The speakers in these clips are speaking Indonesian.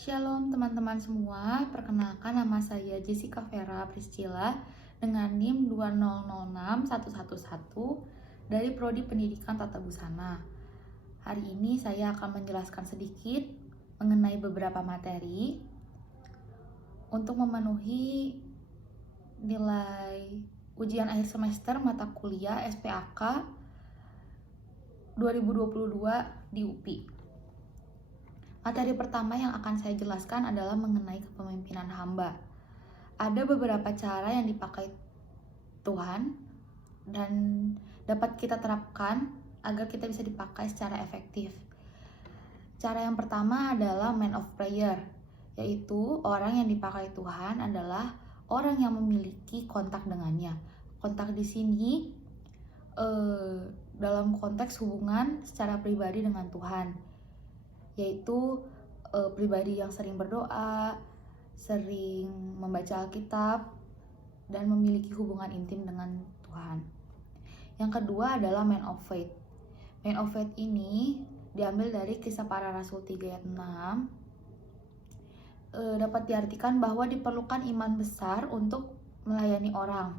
Shalom teman-teman semua, perkenalkan nama saya Jessica Vera Priscilla dengan NIM 2006111 dari Prodi Pendidikan Tata Busana. Hari ini saya akan menjelaskan sedikit mengenai beberapa materi untuk memenuhi nilai ujian akhir semester mata kuliah SPAK 2022 di UPI. Materi pertama yang akan saya jelaskan adalah mengenai kepemimpinan hamba. Ada beberapa cara yang dipakai Tuhan dan dapat kita terapkan agar kita bisa dipakai secara efektif. Cara yang pertama adalah man of prayer, yaitu orang yang dipakai Tuhan adalah orang yang memiliki kontak dengannya. Kontak di sini dalam konteks hubungan secara pribadi dengan Tuhan, yaitu pribadi yang sering berdoa, sering membaca Alkitab, dan memiliki hubungan intim dengan Tuhan. Yang kedua adalah man of faith. Man of faith ini diambil dari Kisah Para Rasul 3 ayat 6. Dapat diartikan bahwa diperlukan iman besar untuk melayani orang.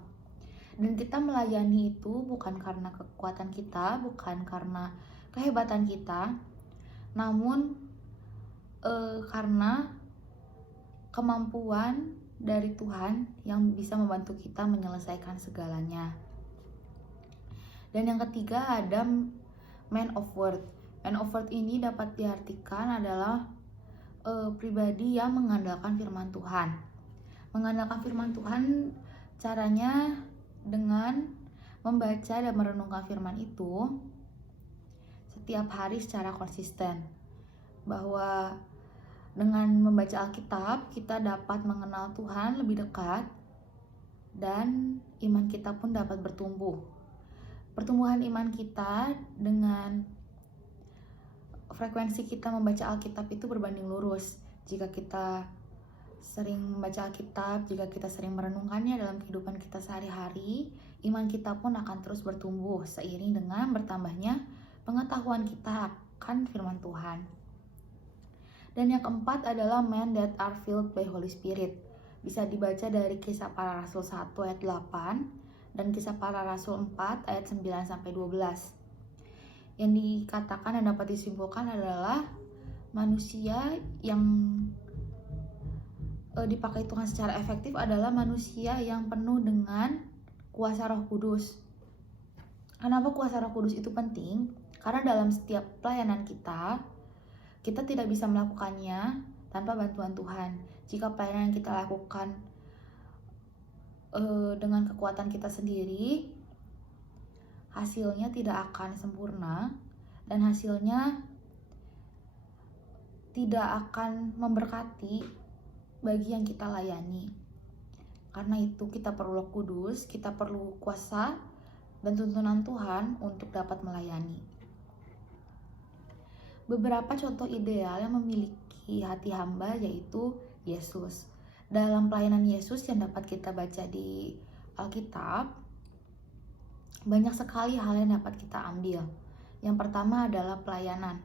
Dan kita melayani itu bukan karena kekuatan kita, bukan karena kehebatan kita, namun karena kemampuan dari Tuhan yang bisa membantu kita menyelesaikan segalanya. Dan yang ketiga ada man of word. Man of word ini dapat diartikan adalah pribadi yang mengandalkan firman Tuhan. Mengandalkan firman Tuhan caranya dengan membaca dan merenungkan firman itu setiap hari secara konsisten. Bahwa dengan membaca Alkitab kita dapat mengenal Tuhan lebih dekat dan iman kita pun dapat bertumbuh. Pertumbuhan iman kita dengan frekuensi kita membaca Alkitab itu berbanding lurus. Jika kita sering membaca Alkitab, jika kita sering merenungkannya dalam kehidupan kita sehari-hari, iman kita pun akan terus bertumbuh seiring dengan bertambahnya pengetahuan kita akan firman Tuhan. Dan yang keempat adalah men that are filled by Holy Spirit. Bisa dibaca dari Kisah Para Rasul 1 ayat 8 dan Kisah Para Rasul 4 ayat 9 sampai 12. Yang dikatakan dan dapat disimpulkan adalah manusia yang dipakai Tuhan secara efektif adalah manusia yang penuh dengan kuasa Roh Kudus. Kenapa kuasa Roh Kudus itu penting? Karena dalam setiap pelayanan kita tidak bisa melakukannya tanpa bantuan Tuhan. Jika pelayanan yang kita lakukan dengan kekuatan kita sendiri, hasilnya tidak akan sempurna dan hasilnya tidak akan memberkati bagi yang kita layani. Karena itu kita perlu Roh Kudus, kita perlu kuasa dan tuntunan Tuhan untuk dapat melayani. Beberapa contoh ideal yang memiliki hati hamba yaitu Yesus. Dalam pelayanan Yesus yang dapat kita baca di Alkitab, banyak sekali hal yang dapat kita ambil. Yang pertama adalah pelayanan.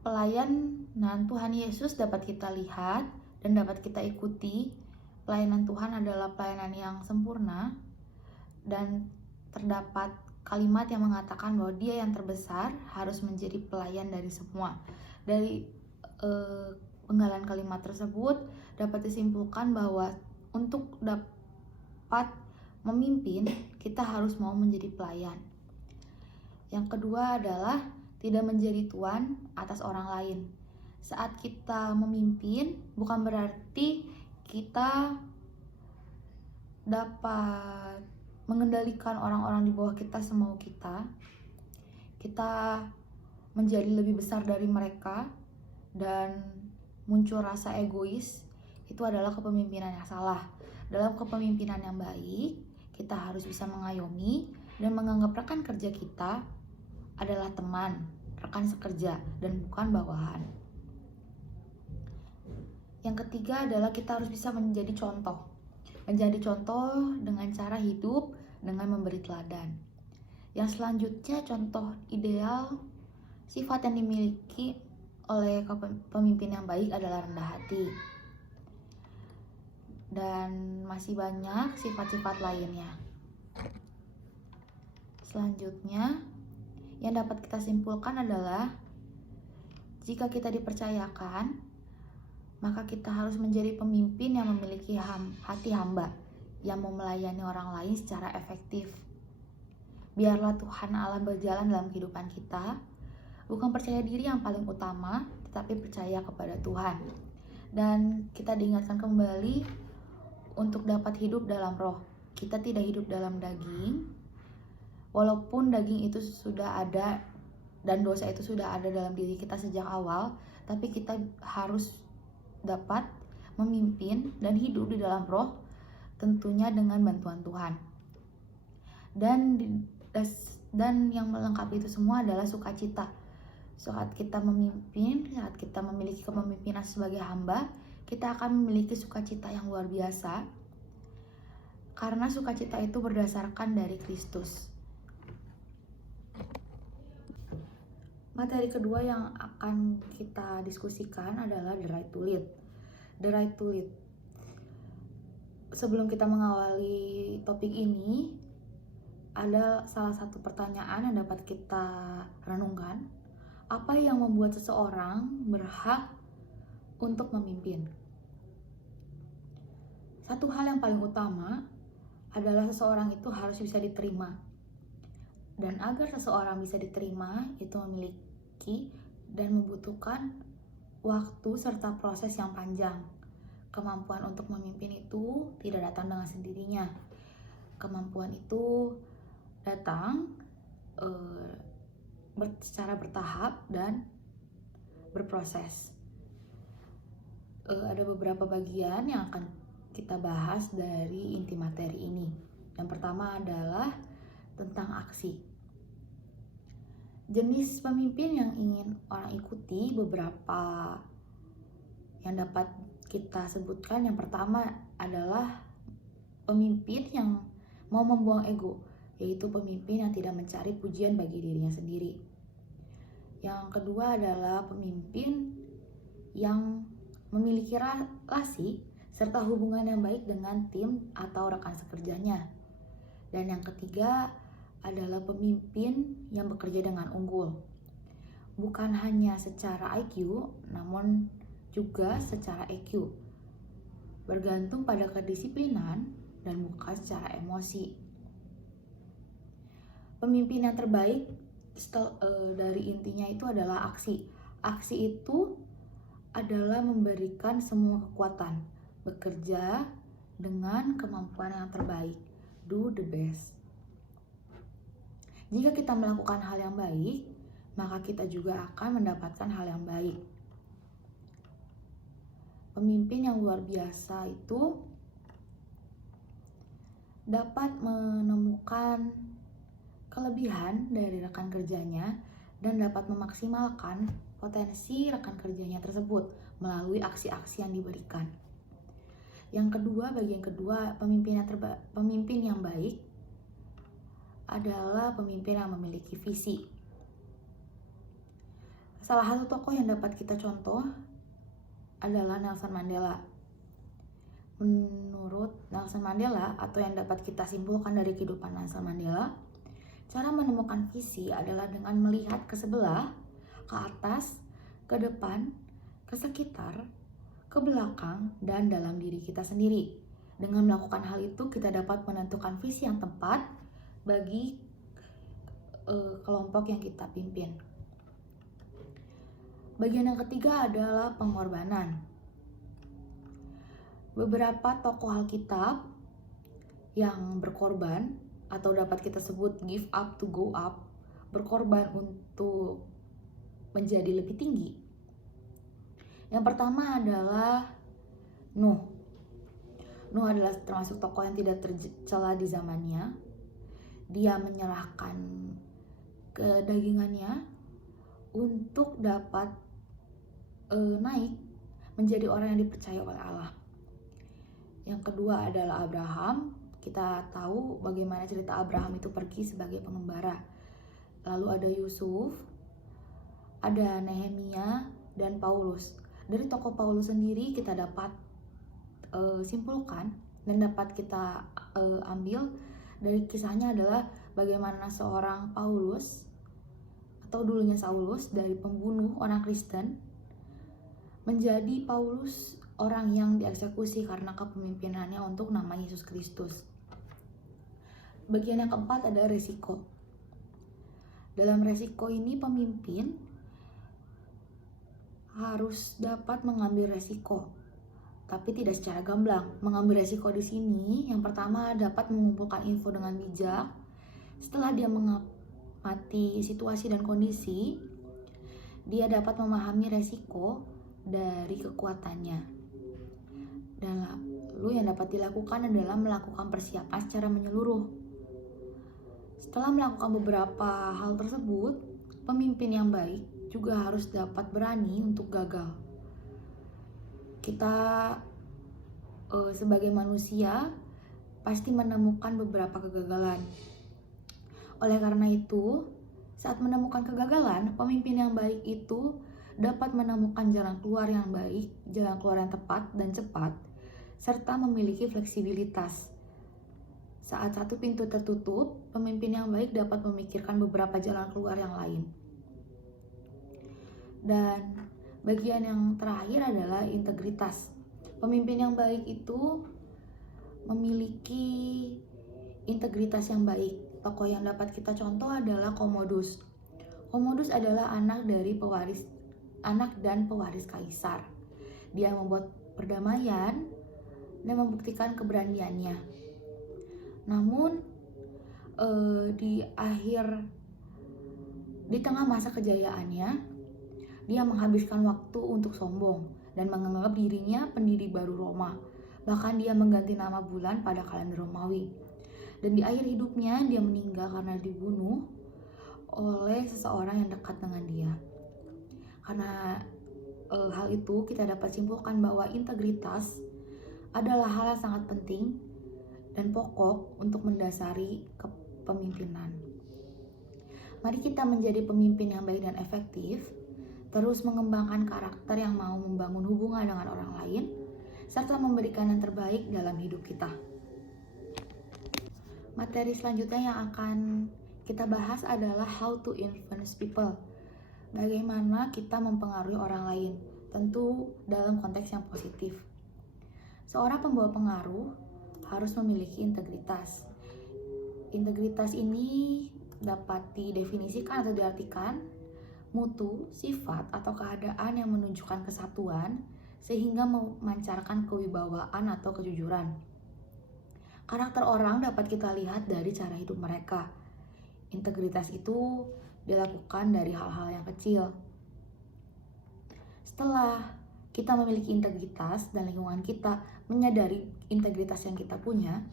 Pelayanan Tuhan Yesus dapat kita lihat dan dapat kita ikuti. Pelayanan Tuhan adalah pelayanan yang sempurna dan terdapat kalimat yang mengatakan bahwa Dia yang terbesar harus menjadi pelayan dari semua. Dari penggalan kalimat tersebut dapat disimpulkan bahwa untuk dapat memimpin kita harus mau menjadi pelayan. Yang kedua adalah tidak menjadi tuan atas orang lain. Saat kita memimpin bukan berarti kita dapat mengendalikan orang-orang di bawah kita semau kita. Kita menjadi lebih besar dari mereka dan muncul rasa egois. Itu adalah kepemimpinan yang salah. Dalam kepemimpinan yang baik, kita harus bisa mengayomi dan menganggap rekan kerja kita adalah teman, rekan sekerja, dan bukan bawahan. Yang ketiga adalah kita harus bisa menjadi contoh. Menjadi contoh dengan cara hidup, dengan memberi teladan. Yang selanjutnya contoh ideal sifat yang dimiliki oleh pemimpin yang baik adalah rendah hati. Dan masih banyak sifat-sifat lainnya. Selanjutnya, yang dapat kita simpulkan adalah jika kita dipercayakan, maka kita harus menjadi pemimpin yang memiliki hati hamba, yang mau melayani orang lain secara efektif. Biarlah Tuhan Allah berjalan dalam kehidupan kita, bukan percaya diri yang paling utama, tetapi percaya kepada Tuhan. Dan kita diingatkan kembali untuk dapat hidup dalam roh. Kita tidak hidup dalam daging, walaupun daging itu sudah ada dan dosa itu sudah ada dalam diri kita sejak awal, tapi kita harus dapat memimpin dan hidup di dalam roh, tentunya dengan bantuan Tuhan. Dan yang melengkapi itu semua adalah sukacita. Saat kita memimpin, saat kita memiliki kepemimpinan sebagai hamba, kita akan memiliki sukacita yang luar biasa, karena sukacita itu berdasarkan dari Kristus. Materi kedua yang akan kita diskusikan adalah the right to lead. The right to lead. Sebelum kita mengawali topik ini, ada salah satu pertanyaan yang dapat kita renungkan. Apa yang membuat seseorang berhak untuk memimpin? Satu hal yang paling utama adalah seseorang itu harus bisa diterima. Dan agar seseorang bisa diterima, itu memiliki dan membutuhkan waktu serta proses yang panjang. Kemampuan untuk memimpin itu tidak datang dengan sendirinya. Kemampuan itu datang secara bertahap dan berproses. Ada beberapa bagian yang akan kita bahas dari inti materi ini. Yang pertama adalah tentang aksi. Jenis pemimpin yang ingin orang ikuti, beberapa yang dapat kita sebutkan. Yang pertama adalah pemimpin yang mau membuang ego, yaitu pemimpin yang tidak mencari pujian bagi dirinya sendiri. Yang kedua adalah pemimpin yang memiliki relasi serta hubungan yang baik dengan tim atau rekan sekerjanya. Dan yang ketiga adalah pemimpin yang bekerja dengan unggul, bukan hanya secara IQ, namun juga secara EQ, bergantung pada kedisiplinan dan bukan secara emosi. Pemimpin yang terbaik dari intinya itu adalah aksi. Aksi itu adalah memberikan semua kekuatan, bekerja dengan kemampuan yang terbaik, do the best. Jika kita melakukan hal yang baik, maka kita juga akan mendapatkan hal yang baik. Pemimpin yang luar biasa itu dapat menemukan kelebihan dari rekan kerjanya dan dapat memaksimalkan potensi rekan kerjanya tersebut melalui aksi-aksi yang diberikan. Yang kedua, bagian kedua, pemimpin yang baik adalah pemimpin yang memiliki visi. Salah satu tokoh yang dapat kita contoh adalah Nelson Mandela. Menurut Nelson Mandela, atau yang dapat kita simpulkan dari kehidupan Nelson Mandela, cara menemukan visi adalah dengan melihat ke sebelah, ke atas, ke depan, ke sekitar, ke belakang, dan dalam diri kita sendiri. Dengan melakukan hal itu, kita dapat menentukan visi yang tepat bagi kelompok yang kita pimpin. Bagian yang ketiga adalah pengorbanan. Beberapa tokoh Alkitab yang berkorban, atau dapat kita sebut give up to go up, berkorban untuk menjadi lebih tinggi. Yang pertama adalah Nuh. Nuh adalah termasuk tokoh yang tidak tercela di zamannya. Dia menyerahkan kedagingannya untuk dapat naik menjadi orang yang dipercaya oleh Allah. Yang kedua adalah Abraham. Kita tahu bagaimana cerita Abraham itu pergi sebagai pengembara. Lalu ada Yusuf, ada Nehemia, dan Paulus. Dari tokoh Paulus sendiri kita dapat simpulkan dan dapat kita ambil dari kisahnya adalah bagaimana seorang Paulus atau dulunya Saulus dari pembunuh orang Kristen menjadi Paulus, orang yang dieksekusi karena kepemimpinannya untuk nama Yesus Kristus. Bagian yang keempat ada resiko. Dalam resiko ini pemimpin harus dapat mengambil resiko, tapi tidak secara gamblang. Mengambil resiko di sini yang pertama dapat mengumpulkan info dengan bijak. Setelah dia mengamati situasi dan kondisi, dia dapat memahami resiko dari kekuatannya. Dan lalu yang dapat dilakukan adalah melakukan persiapan secara menyeluruh. Setelah melakukan beberapa hal tersebut, pemimpin yang baik juga harus dapat berani untuk gagal. Kita sebagai manusia pasti menemukan beberapa kegagalan. Oleh karena itu, saat menemukan kegagalan, pemimpin yang baik itu dapat menemukan jalan keluar yang baik, jalan keluar yang tepat dan cepat, serta memiliki fleksibilitas. Saat satu pintu tertutup, pemimpin yang baik dapat memikirkan beberapa jalan keluar yang lain. Dan bagian yang terakhir adalah integritas. Pemimpin yang baik itu memiliki integritas yang baik. Tokoh yang dapat kita contoh adalah Commodus. Commodus adalah anak dan pewaris kaisar. Dia membuat perdamaian dan membuktikan keberaniannya. Namun di tengah masa kejayaannya, dia menghabiskan waktu untuk sombong dan menganggap dirinya pendiri baru Roma. Bahkan dia mengganti nama bulan pada kalender Romawi. Dan di akhir hidupnya dia meninggal karena dibunuh oleh seseorang yang dekat dengan dia. Karena hal itu kita dapat simpulkan bahwa integritas adalah hal yang sangat penting dan pokok untuk mendasari kepemimpinan. Mari kita menjadi pemimpin yang baik dan efektif, terus mengembangkan karakter yang mau membangun hubungan dengan orang lain, serta memberikan yang terbaik dalam hidup kita. Materi selanjutnya yang akan kita bahas adalah how to influence people. Bagaimana kita mempengaruhi orang lain, tentu dalam konteks yang positif. Seorang pembawa pengaruh harus memiliki integritas. Integritas ini dapat didefinisikan atau diartikan mutu, sifat, atau keadaan yang menunjukkan kesatuan sehingga memancarkan kewibawaan atau kejujuran. Karakter orang dapat kita lihat dari cara hidup mereka. Integritas itu dilakukan dari hal-hal yang kecil. Setelah kita memiliki integritas dan lingkungan kita menyadari integritas yang kita punya,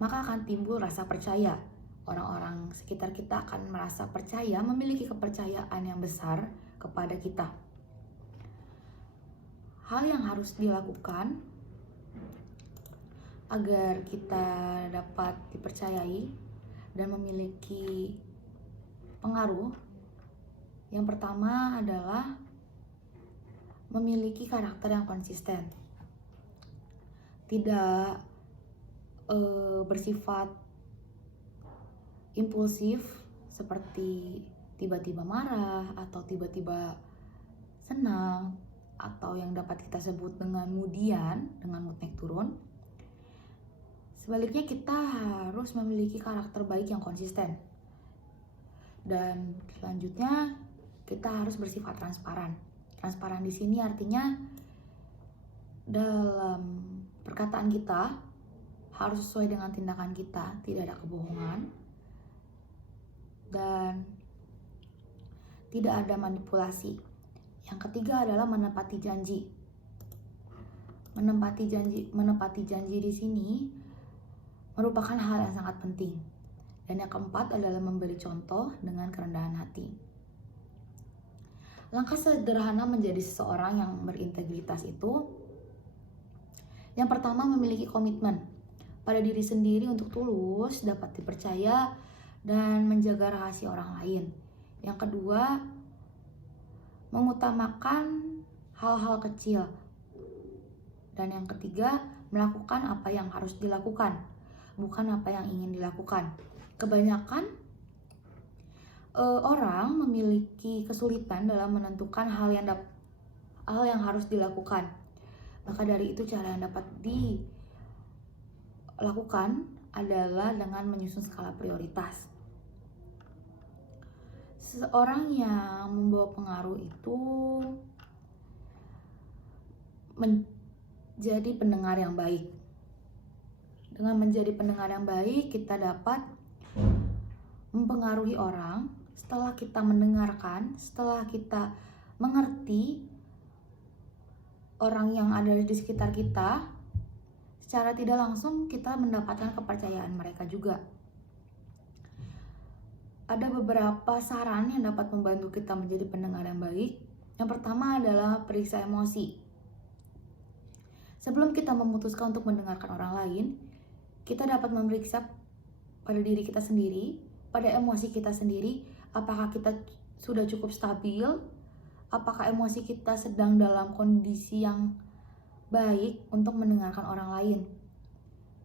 maka akan timbul rasa percaya. Orang-orang sekitar kita akan merasa percaya, memiliki kepercayaan yang besar kepada kita. Hal yang harus dilakukan agar kita dapat dipercayai dan memiliki pengaruh, yang pertama adalah memiliki karakter yang konsisten. Tidak bersifat impulsif seperti tiba-tiba marah atau tiba-tiba senang, atau yang dapat kita sebut dengan moodian, dengan mood naik turun. Sebaliknya kita harus memiliki karakter baik yang konsisten. Dan selanjutnya kita harus bersifat transparan. Transparan di sini artinya dalam perkataan kita harus sesuai dengan tindakan kita, tidak ada kebohongan dan tidak ada manipulasi. Yang ketiga adalah menepati janji. Menepati janji di sini merupakan hal yang sangat penting. Dan yang keempat adalah memberi contoh dengan kerendahan hati. Langkah sederhana menjadi seseorang yang berintegritas itu, yang pertama memiliki komitmen pada diri sendiri untuk tulus, dapat dipercaya, dan menjaga rahasia orang lain. Yang kedua, mengutamakan hal-hal kecil. Dan yang ketiga, melakukan apa yang harus dilakukan, bukan apa yang ingin dilakukan. Kebanyakan orang memiliki kesulitan dalam menentukan hal yang harus dilakukan. Maka dari itu cara yang dapat dilakukan adalah dengan menyusun skala prioritas. Seseorang yang membawa pengaruh itu menjadi pendengar yang baik. Dengan menjadi pendengar yang baik, kita dapat mempengaruhi orang. Setelah kita mendengarkan, setelah kita mengerti orang yang ada di sekitar kita, secara tidak langsung kita mendapatkan kepercayaan mereka juga. Ada beberapa saran yang dapat membantu kita menjadi pendengar yang baik. Yang pertama adalah periksa emosi. Sebelum kita memutuskan untuk mendengarkan orang lain, kita dapat memeriksa pada diri kita sendiri, pada emosi kita sendiri, apakah kita sudah cukup stabil, apakah emosi kita sedang dalam kondisi yang baik untuk mendengarkan orang lain.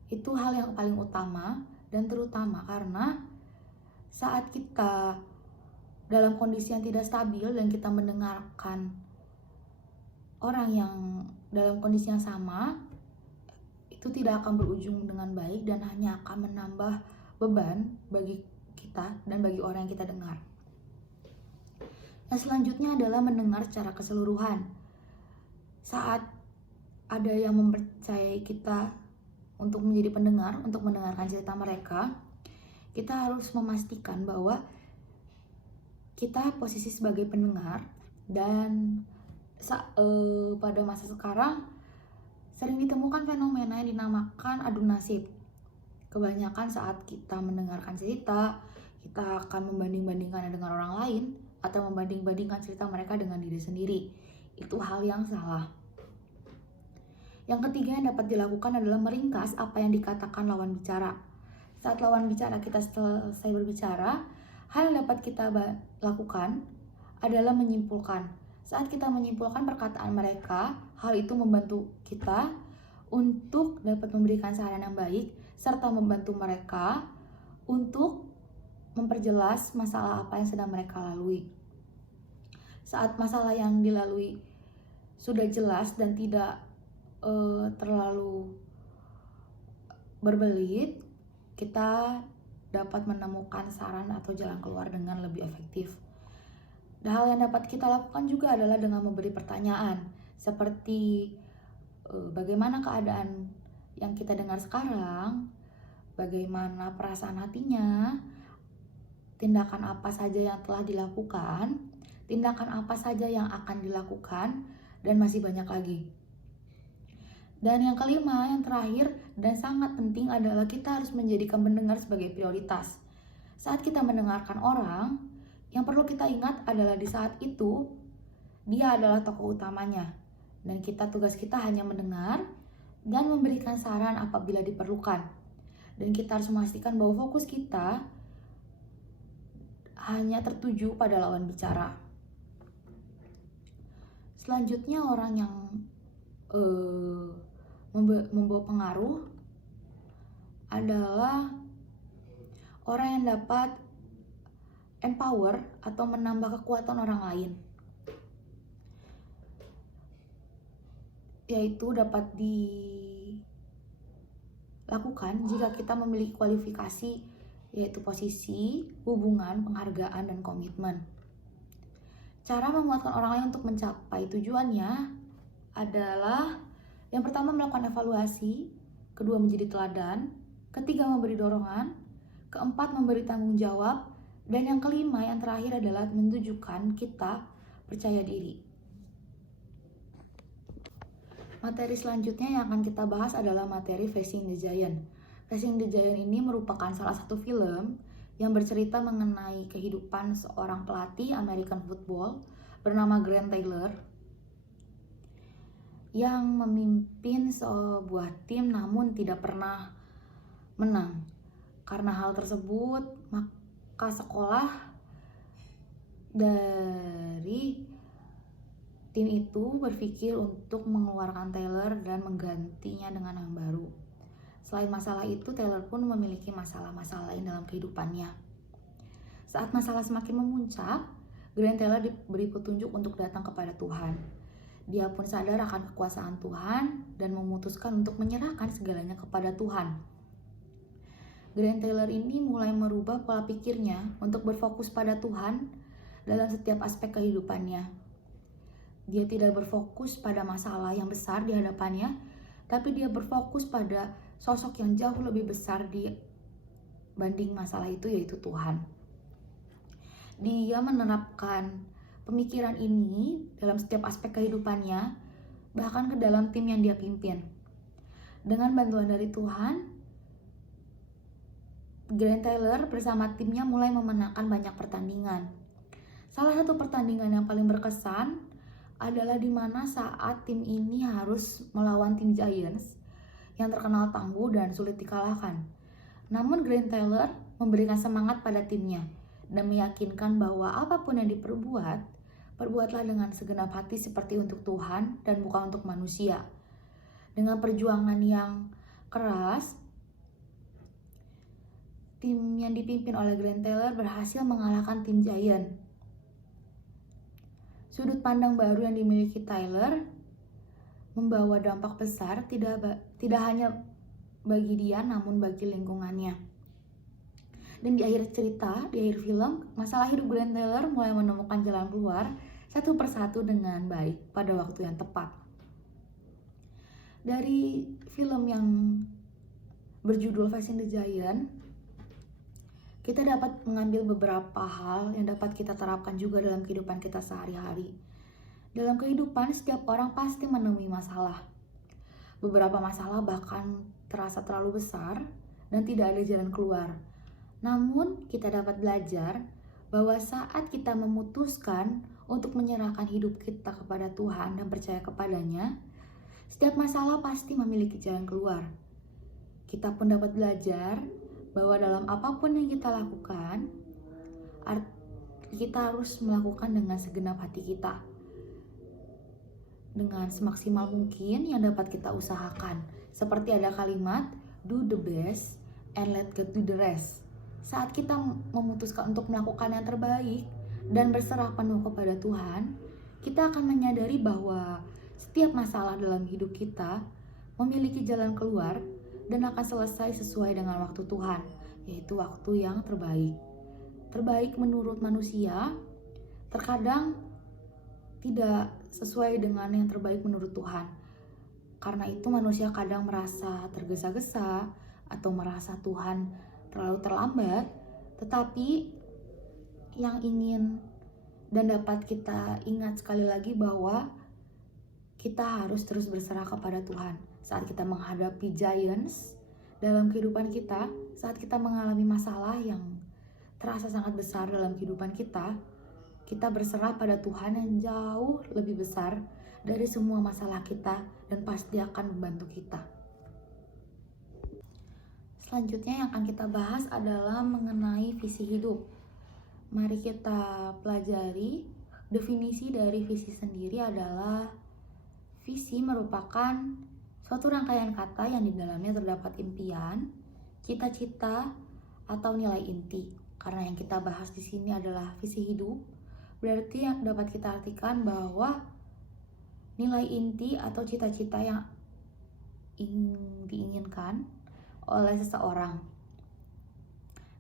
Itu hal yang paling utama dan terutama karena saat kita dalam kondisi yang tidak stabil dan kita mendengarkan orang yang dalam kondisi yang sama, itu tidak akan berujung dengan baik dan hanya akan menambah beban bagi kita dan bagi orang yang kita dengar. Yang selanjutnya adalah mendengar secara keseluruhan. Saat ada yang mempercayai kita untuk menjadi pendengar, untuk mendengarkan cerita mereka, kita harus memastikan bahwa kita posisi sebagai pendengar. Dan pada masa sekarang sering ditemukan fenomena yang dinamakan adu nasib. Kebanyakan saat kita mendengarkan cerita, kita akan membanding-bandingkannya dengan orang lain atau membanding-bandingkan cerita mereka dengan diri sendiri. Itu hal yang salah. Yang ketiga yang dapat dilakukan adalah meringkas apa yang dikatakan lawan bicara. Saat lawan bicara kita selesai berbicara, hal yang dapat kita lakukan adalah menyimpulkan. Saat kita menyimpulkan perkataan mereka, hal itu membantu kita untuk dapat memberikan saran yang baik serta membantu mereka untuk memperjelas masalah apa yang sedang mereka lalui. Saat masalah yang dilalui sudah jelas dan tidak terlalu berbelit, kita dapat menemukan saran atau jalan keluar dengan lebih efektif. Dan hal yang dapat kita lakukan juga adalah dengan memberi pertanyaan seperti bagaimana keadaan yang kita dengar sekarang, bagaimana perasaan hatinya, tindakan apa saja yang telah dilakukan, tindakan apa saja yang akan dilakukan, dan masih banyak lagi. Dan yang kelima, yang terakhir dan sangat penting adalah kita harus menjadikan pendengar sebagai prioritas. Saat kita mendengarkan orang, yang perlu kita ingat adalah di saat itu dia adalah tokoh utamanya. Dan tugas kita hanya mendengar dan memberikan saran apabila diperlukan. Dan kita harus memastikan bahwa fokus kita hanya tertuju pada lawan bicara. Selanjutnya orang yang membawa pengaruh adalah orang yang dapat empower atau menambah kekuatan orang lain, yaitu dapat dilakukan jika kita memiliki kualifikasi, yaitu posisi, hubungan, penghargaan, dan komitmen. Cara menguatkan orang lain untuk mencapai tujuannya adalah yang pertama melakukan evaluasi, kedua menjadi teladan, ketiga memberi dorongan, keempat memberi tanggung jawab, dan yang kelima yang terakhir adalah menunjukkan kita percaya diri. Materi selanjutnya yang akan kita bahas adalah materi Facing the Giant. Facing the Giant ini merupakan salah satu film yang bercerita mengenai kehidupan seorang pelatih American football bernama Grant Taylor yang memimpin sebuah tim namun tidak pernah menang. Karena hal tersebut, maka sekolah dari Tim itu berpikir untuk mengeluarkan Taylor dan menggantinya dengan yang baru. Selain masalah itu, Taylor pun memiliki masalah-masalah lain dalam kehidupannya. Saat masalah semakin memuncak, Grant Taylor diberi petunjuk untuk datang kepada Tuhan. Dia pun sadar akan kekuasaan Tuhan dan memutuskan untuk menyerahkan segalanya kepada Tuhan. Grant Taylor ini mulai merubah pola pikirnya untuk berfokus pada Tuhan dalam setiap aspek kehidupannya. Dia tidak berfokus pada masalah yang besar di hadapannya, tapi dia berfokus pada sosok yang jauh lebih besar dibanding masalah itu, yaitu Tuhan. Dia menerapkan pemikiran ini dalam setiap aspek kehidupannya, bahkan ke dalam tim yang dia pimpin. Dengan bantuan dari Tuhan, Grant Taylor bersama timnya mulai memenangkan banyak pertandingan. Salah satu pertandingan yang paling berkesan adalah di mana saat tim ini harus melawan tim Giants yang terkenal tangguh dan sulit dikalahkan. Namun Grant Taylor memberikan semangat pada timnya dan meyakinkan bahwa apapun yang diperbuat, perbuatlah dengan segenap hati seperti untuk Tuhan dan bukan untuk manusia. Dengan perjuangan yang keras, tim yang dipimpin oleh Grant Taylor berhasil mengalahkan tim Giants. Sudut pandang baru yang dimiliki Taylor membawa dampak besar tidak hanya bagi dia namun bagi lingkungannya. Dan di akhir cerita, di akhir film, masalah hidup Grant Taylor mulai menemukan jalan keluar satu persatu dengan baik pada waktu yang tepat. Dari film yang berjudul Facing the Giant, kita dapat mengambil beberapa hal yang dapat kita terapkan juga dalam kehidupan kita sehari-hari. Dalam kehidupan, setiap orang pasti menemui masalah. Beberapa masalah bahkan terasa terlalu besar dan tidak ada jalan keluar. Namun, kita dapat belajar bahwa saat kita memutuskan untuk menyerahkan hidup kita kepada Tuhan dan percaya kepadanya, setiap masalah pasti memiliki jalan keluar. Kita pun dapat belajar bahwa dalam apapun yang kita lakukan, kita harus melakukan dengan segenap hati kita, dengan semaksimal mungkin yang dapat kita usahakan. Seperti ada kalimat, do the best and let God do the rest. Saat kita memutuskan untuk melakukan yang terbaik dan berserah penuh kepada Tuhan, kita akan menyadari bahwa setiap masalah dalam hidup kita memiliki jalan keluar dan akan selesai sesuai dengan waktu Tuhan, yaitu waktu yang terbaik. Terbaik menurut manusia terkadang tidak sesuai dengan yang terbaik menurut Tuhan. Karena itu manusia kadang merasa tergesa-gesa atau merasa Tuhan terlalu terlambat. Tetapi yang ingin dan dapat kita ingat sekali lagi bahwa kita harus terus berserah kepada Tuhan. Saat kita menghadapi giants dalam kehidupan kita, saat kita mengalami masalah yang terasa sangat besar dalam kehidupan kita berserah pada Tuhan yang jauh lebih besar dari semua masalah kita dan pasti akan membantu kita. Selanjutnya yang akan kita bahas adalah mengenai visi hidup. Mari kita pelajari definisi dari visi sendiri adalah visi merupakan suatu rangkaian kata yang di dalamnya terdapat impian, cita-cita, atau nilai inti. Karena yang kita bahas di sini adalah visi hidup, berarti yang dapat kita artikan bahwa nilai inti atau cita-cita yang diinginkan oleh seseorang.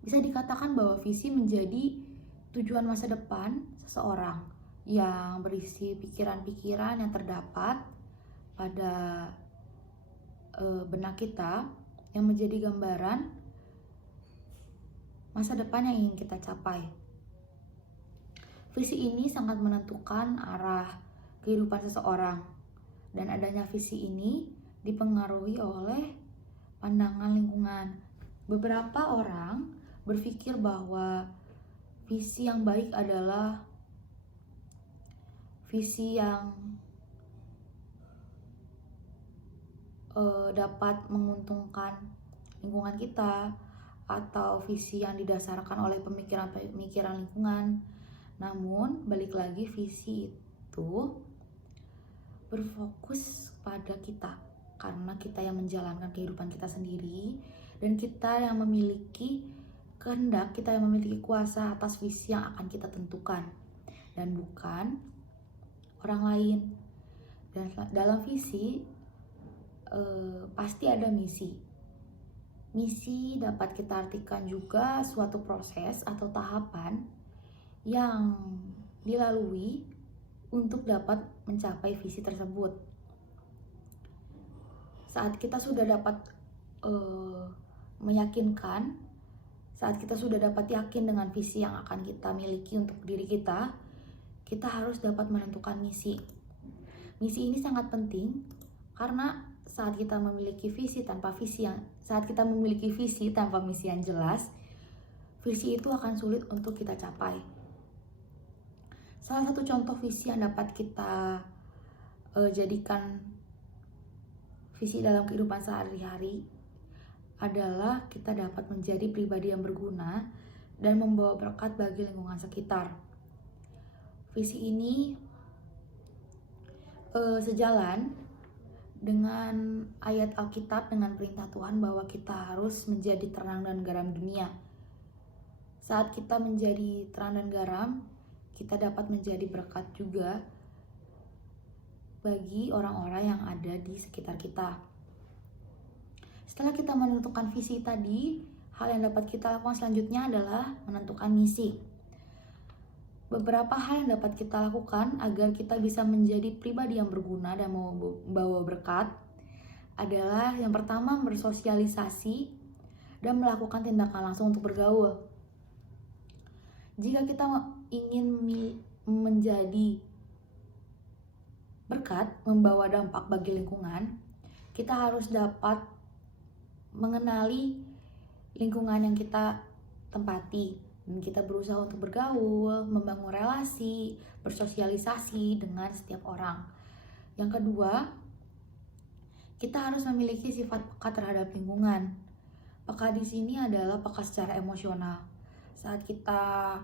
Bisa dikatakan bahwa visi menjadi tujuan masa depan seseorang yang berisi pikiran-pikiran yang terdapat pada benak kita yang menjadi gambaran masa depan yang ingin kita capai. Visi ini sangat menentukan arah kehidupan seseorang, dan adanya visi ini dipengaruhi oleh pandangan lingkungan. Beberapa orang berpikir bahwa visi yang baik adalah visi yang dapat menguntungkan lingkungan kita, atau visi yang didasarkan oleh pemikiran-pemikiran lingkungan. Namun balik lagi, visi itu berfokus pada kita, karena kita yang menjalankan kehidupan kita sendiri dan kita yang memiliki kehendak, kita yang memiliki kuasa atas visi yang akan kita tentukan dan bukan orang lain. Dan dalam visi pasti ada misi. Misi dapat kita artikan juga suatu proses atau tahapan yang dilalui untuk dapat mencapai visi tersebut. Saat kita sudah dapat meyakinkan, saat kita sudah dapat yakin dengan visi yang akan kita miliki untuk diri kita, kita harus dapat menentukan misi. Misi ini sangat penting karena saat kita memiliki visi tanpa misi yang jelas, visi itu akan sulit untuk kita capai. Salah satu contoh visi yang dapat kita jadikan visi dalam kehidupan sehari-hari adalah kita dapat menjadi pribadi yang berguna dan membawa berkat bagi lingkungan sekitar. Visi ini sejalan dengan ayat Alkitab dengan perintah Tuhan bahwa kita harus menjadi terang dan garam dunia. Saat kita menjadi terang dan garam, kita dapat menjadi berkat juga bagi orang-orang yang ada di sekitar kita. Setelah kita menentukan visi tadi, hal yang dapat kita lakukan selanjutnya adalah menentukan misi. Beberapa hal yang dapat kita lakukan agar kita bisa menjadi pribadi yang berguna dan membawa berkat adalah yang pertama, bersosialisasi dan melakukan tindakan langsung untuk bergaul. Jika kita ingin menjadi berkat, membawa dampak bagi lingkungan, kita harus dapat mengenali lingkungan yang kita tempati. Dan kita berusaha untuk bergaul, membangun relasi, bersosialisasi dengan setiap orang. Yang kedua, kita harus memiliki sifat peka terhadap lingkungan. Peka di sini adalah peka secara emosional. Saat kita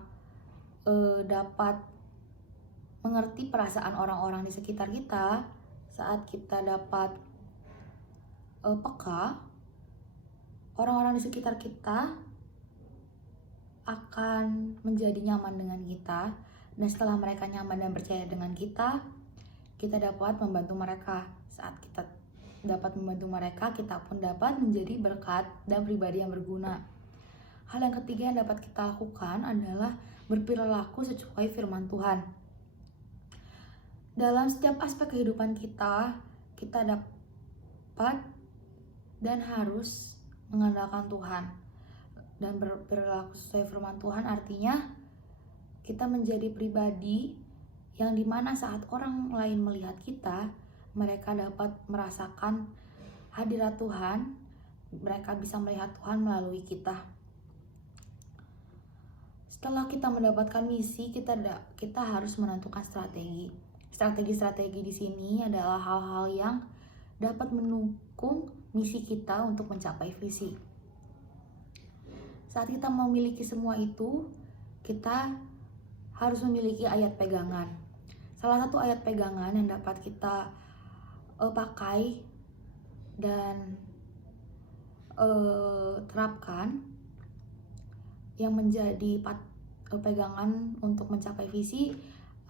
dapat mengerti perasaan orang-orang di sekitar kita, saat kita dapat peka, orang-orang di sekitar kita akan menjadi nyaman dengan kita, dan setelah mereka nyaman dan percaya dengan kita dapat membantu mereka. Saat kita dapat membantu mereka, kita pun dapat menjadi berkat dan pribadi yang berguna. Hal yang ketiga yang dapat kita lakukan adalah berperilaku sesuai firman Tuhan. Dalam setiap aspek kehidupan kita dapat dan harus mengandalkan Tuhan. Dan berperilaku sesuai firman Tuhan artinya kita menjadi pribadi yang dimana saat orang lain melihat kita, mereka dapat merasakan hadirat Tuhan, mereka bisa melihat Tuhan melalui kita. Setelah kita mendapatkan misi, kita harus menentukan strategi. Strategi-strategi di sini adalah hal-hal yang dapat mendukung misi kita untuk mencapai visi. Saat kita memiliki semua itu, kita harus memiliki ayat pegangan. Salah satu ayat pegangan yang dapat kita pakai dan terapkan yang menjadi pegangan untuk mencapai visi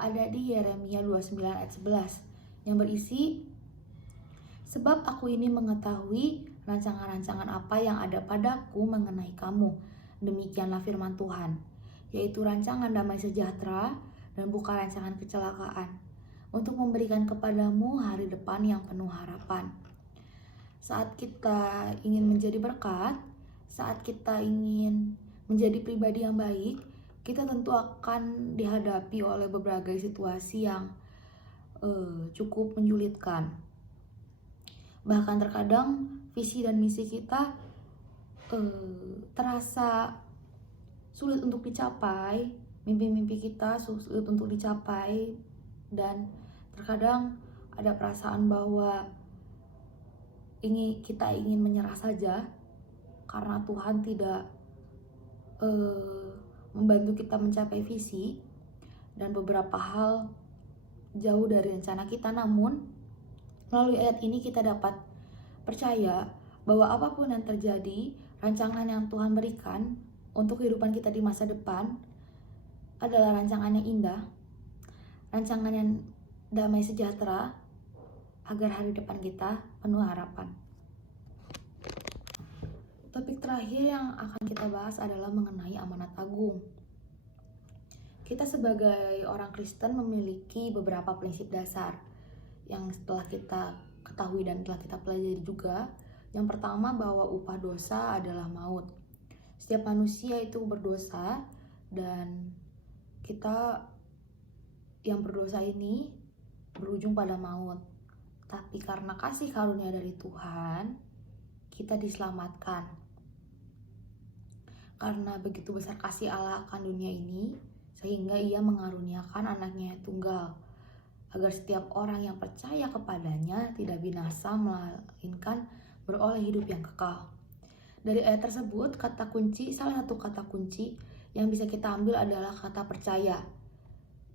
ada di Yeremia 29 ayat 11 yang berisi, "Sebab aku ini mengetahui rancangan-rancangan apa yang ada padaku mengenai kamu. Demikianlah firman Tuhan, yaitu rancangan damai sejahtera dan bukan rancangan kecelakaan, untuk memberikan kepadamu hari depan yang penuh harapan." Saat kita ingin menjadi berkat, saat kita ingin menjadi pribadi yang baik, kita tentu akan dihadapi oleh berbagai situasi yang cukup menyulitkan. Bahkan terkadang visi dan misi kita terasa sulit untuk dicapai, mimpi-mimpi kita sulit untuk dicapai, dan terkadang ada perasaan bahwa kita ingin menyerah saja karena Tuhan tidak membantu kita mencapai visi dan beberapa hal jauh dari rencana kita. Namun Melalui ayat ini kita dapat percaya bahwa apapun yang terjadi, rancangan yang Tuhan berikan untuk kehidupan kita di masa depan adalah rancangan yang indah, rancangan yang damai sejahtera, agar hari depan kita penuh harapan. Topik terakhir yang akan kita bahas adalah mengenai amanat agung. Kita sebagai orang Kristen memiliki beberapa prinsip dasar yang setelah kita ketahui dan telah kita pelajari juga. Yang pertama, bahwa upah dosa adalah maut. Setiap manusia itu berdosa, dan kita yang berdosa ini berujung pada maut. Tapi karena kasih karunia dari Tuhan, kita diselamatkan. Karena begitu besar kasih Allah akan dunia ini, sehingga Ia mengaruniakan anaknya yang tunggal, agar setiap orang yang percaya kepadanya tidak binasa, melainkan beroleh hidup yang kekal. Dari ayat tersebut, salah satu kata kunci yang bisa kita ambil adalah kata percaya.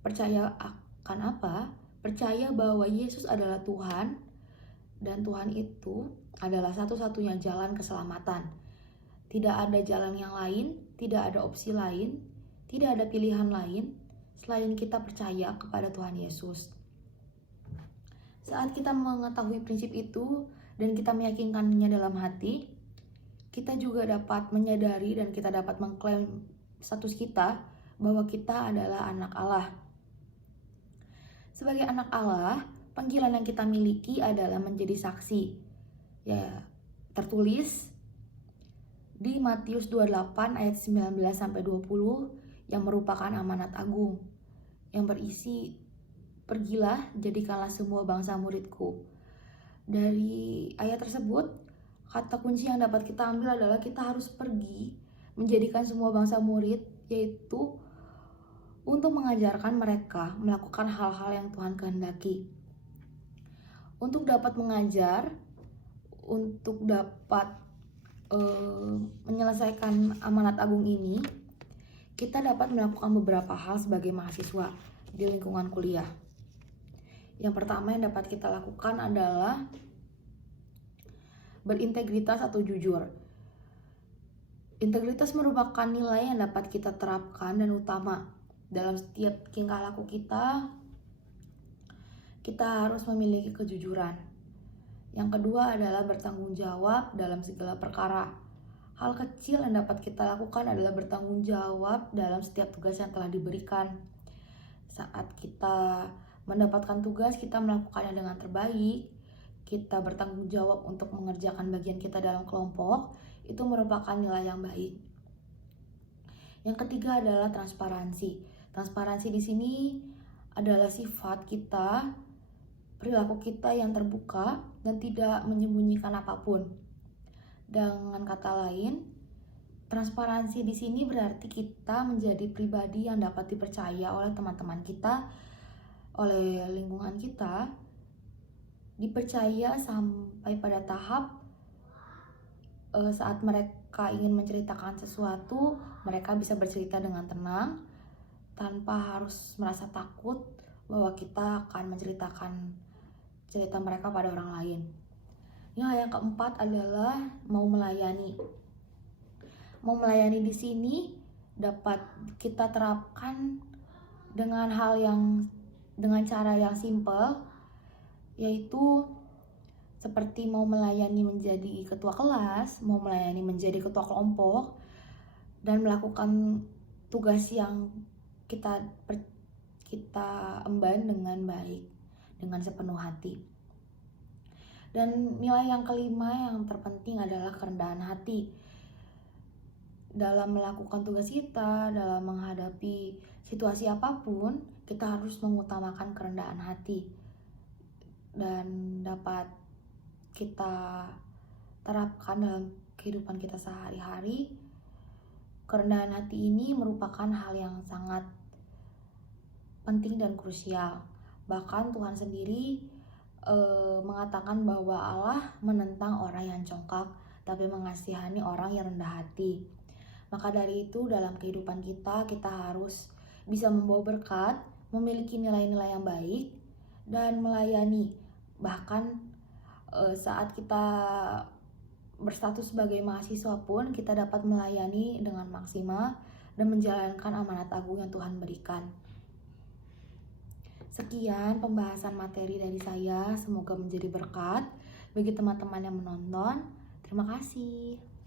Percaya akan apa? Percaya bahwa Yesus adalah Tuhan, dan Tuhan itu adalah satu-satunya jalan keselamatan. Tidak ada jalan yang lain, tidak ada opsi lain, tidak ada pilihan lain selain kita percaya kepada Tuhan Yesus. Saat kita mengetahui prinsip itu dan kita meyakinkannya dalam hati, kita juga dapat menyadari dan kita dapat mengklaim status kita bahwa kita adalah anak Allah. Sebagai anak Allah, panggilan yang kita miliki adalah menjadi saksi. Ya, tertulis di Matius 28 ayat 19-20 yang merupakan amanat agung yang berisi, "Pergilah, jadikanlah semua bangsa muridku." Dari ayat tersebut, kata kunci yang dapat kita ambil adalah kita harus pergi menjadikan semua bangsa murid, yaitu untuk mengajarkan mereka melakukan hal-hal yang Tuhan kehendaki. Untuk dapat mengajar, untuk dapat menyelesaikan amanat agung ini, kita dapat melakukan beberapa hal sebagai mahasiswa di lingkungan kuliah. Yang pertama yang dapat kita lakukan adalah berintegritas atau jujur. Integritas merupakan nilai yang dapat kita terapkan dan utama dalam setiap tingkah laku kita. Kita harus memiliki kejujuran. Yang kedua adalah bertanggung jawab dalam segala perkara. Hal kecil yang dapat kita lakukan adalah bertanggung jawab dalam setiap tugas yang telah diberikan. Saat kita mendapatkan tugas, kita melakukannya dengan terbaik. Kita bertanggung jawab untuk mengerjakan bagian kita dalam kelompok. Itu merupakan nilai yang baik. Yang ketiga adalah transparansi. Transparansi di sini adalah sifat kita, perilaku kita yang terbuka dan tidak menyembunyikan apapun. Dengan kata lain, transparansi di sini berarti kita menjadi pribadi yang dapat dipercaya oleh teman-teman kita, oleh lingkungan kita, dipercaya sampai pada tahap saat mereka ingin menceritakan sesuatu, mereka bisa bercerita dengan tenang tanpa harus merasa takut bahwa kita akan menceritakan cerita mereka pada orang lain. Yang keempat adalah mau melayani. Mau melayani di sini dapat kita terapkan dengan cara yang simple, yaitu seperti mau melayani menjadi ketua kelas, mau melayani menjadi ketua kelompok, dan melakukan tugas yang kita emban dengan baik, dengan sepenuh hati. Dan nilai yang kelima yang terpenting adalah kerendahan hati. Dalam melakukan tugas kita, dalam menghadapi situasi apapun, kita harus mengutamakan kerendahan hati. Dan dapat kita terapkan dalam kehidupan kita sehari-hari. Kerendahan hati ini merupakan hal yang sangat penting dan krusial. Bahkan Tuhan sendiri mengatakan bahwa Allah menentang orang yang congkak, tapi mengasihani orang yang rendah hati. Maka dari itu dalam kehidupan kita harus bisa membawa berkat, memiliki nilai-nilai yang baik, dan melayani. Bahkan saat kita berstatus sebagai mahasiswa pun kita dapat melayani dengan maksimal dan menjalankan amanat agung yang Tuhan berikan. Sekian pembahasan materi dari saya, semoga menjadi berkat bagi teman-teman yang menonton. Terima kasih.